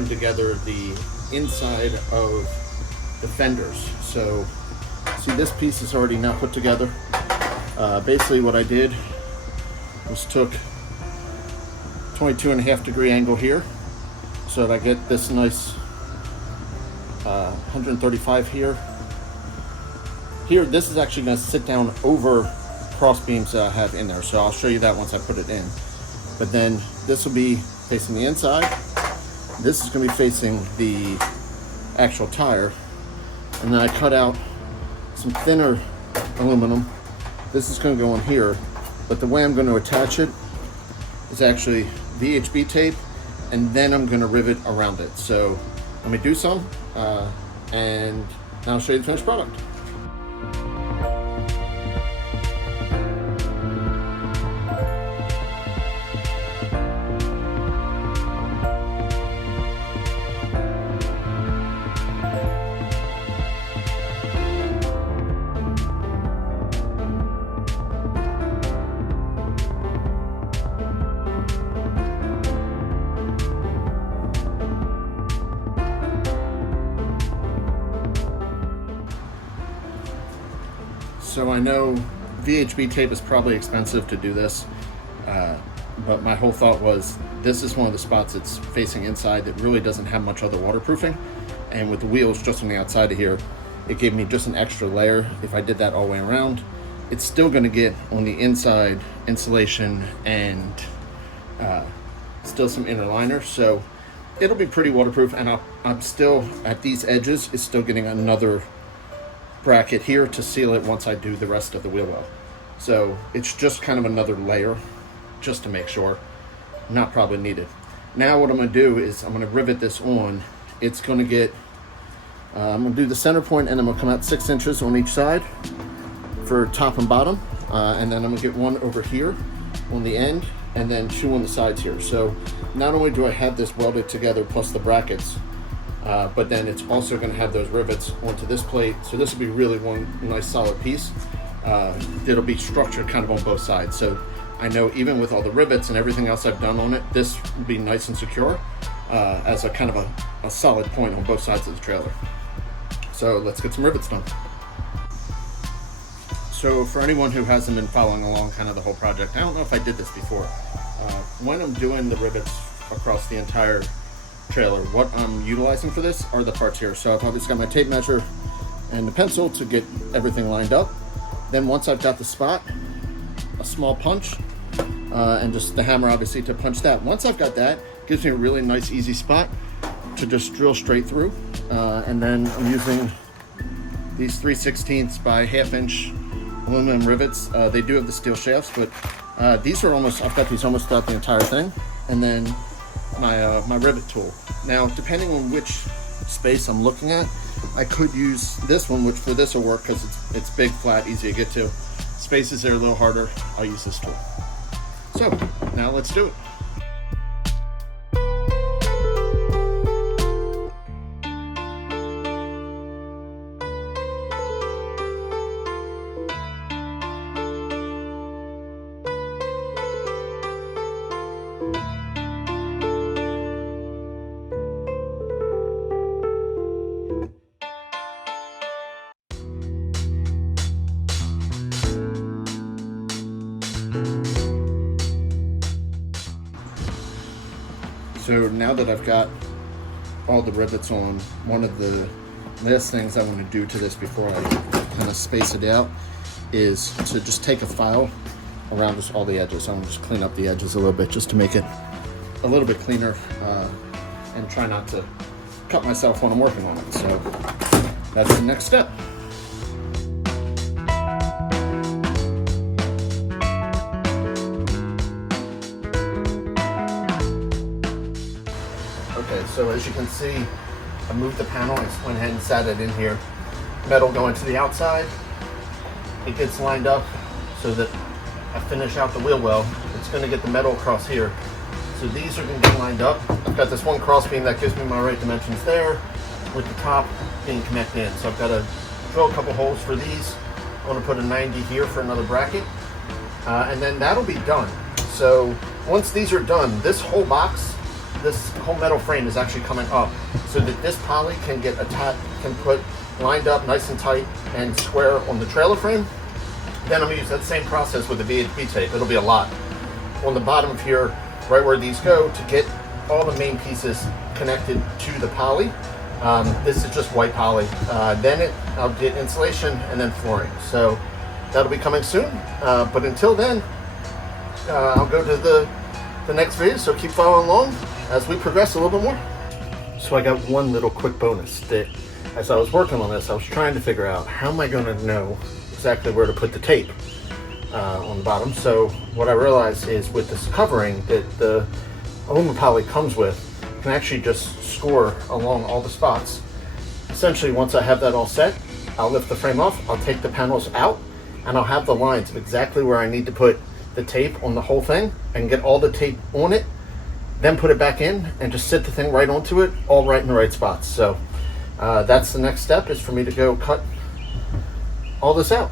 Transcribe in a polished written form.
putting together the inside of the fenders. So see, this piece is already now put together. Basically what I did was took 22.5 degree angle here so that I get this nice 135 here. Here, this is actually going to sit down over cross beams that I have in there, so I'll show you that once I put it in. But then this will be facing the inside. This is going to be facing the actual tire, and then I cut out some thinner aluminum. This is going to go in here, but the way I'm going to attach it is actually VHB tape, and then I'm going to rivet around it. So let me do some, and now I'll show you the finished product. So I know VHB tape is probably expensive to do this, but my whole thought was this is one of the spots that's facing inside that really doesn't have much other waterproofing, and with the wheels just on the outside of here, it gave me just an extra layer. If I did that all the way around, it's still going to get on the inside insulation and still some inner liner, so it'll be pretty waterproof. And I'm still at these edges, it's still getting another bracket here to seal it once I do the rest of the wheel well. So it's just kind of another layer just to make sure. Not probably needed. Now what I'm going to do is I'm going to rivet this on. It's going to get I'm going to do the center point, and I'm going to come out 6 inches on each side for top and bottom, and then I'm going to get one over here on the end, and then 2 on the sides here. So not only do I have this welded together plus the brackets, but then it's also going to have those rivets onto this plate. So this will be really one nice solid piece. It'll be structured kind of on both sides. So I know even with all the rivets and everything else I've done on it, this will be nice and secure as a kind of a solid point on both sides of the trailer. So let's get some rivets done. So for anyone who hasn't been following along kind of the whole project, I don't know if I did this before. When I'm doing the rivets across the entire trailer, what I'm utilizing for this are the parts here. So I've obviously got my tape measure and the pencil to get everything lined up. Then once I've got the spot, a small punch, and just the hammer obviously to punch that. Once I've got that, it gives me a really nice easy spot to just drill straight through. And then I'm using these 3/16 by 1/2 inch aluminum rivets. They do have the steel shafts, but these are almost, I've got these almost throughout the entire thing. And then my rivet tool. Now, depending on which space I'm looking at, I could use this one, which for this will work because it's big, flat, easy to get to. Spaces that are a little harder, I'll use this tool. So now let's do it. So now that I've got all the rivets on, one of the last things I want to do to this before I kind of space it out is to just take a file around just all the edges. I'm going to just clean up the edges a little bit just to make it a little bit cleaner, and try not to cut myself when I'm working on it. So that's the next step. Okay, so as you can see, I moved the panel. I just went ahead and sat it in here. Metal going to the outside. It gets lined up so that I finish out the wheel well. It's going to get the metal across here. So these are going to get lined up. I've got this one cross beam that gives me my right dimensions there, with the top being connected in. So I've got to drill a couple holes for these. I want to put a 90 here for another bracket. And then that'll be done. So once these are done, this whole box this whole metal frame is actually coming up so that this poly can get put lined up nice and tight and square on the trailer frame. Then I'm gonna use that same process with the VHB tape. It'll be a lot on the bottom of here, right where these go, to get all the main pieces connected to the poly. This is just white poly. Then I'll get insulation and then flooring. So that'll be coming soon. But until then, I'll go to the next video. So keep following along as we progress a little bit more. So I got one little quick bonus that as I was working on this, I was trying to figure out how am I going to know exactly where to put the tape on the bottom. So what I realized is with this covering that the aluminum poly comes with, you can actually just score along all the spots. Essentially, once I have that all set, I'll lift the frame off, I'll take the panels out, and I'll have the lines of exactly where I need to put the tape on the whole thing and get all the tape on it, then put it back in and just sit the thing right onto it, all right in the right spots. So that's the next step, is for me to go cut all this out.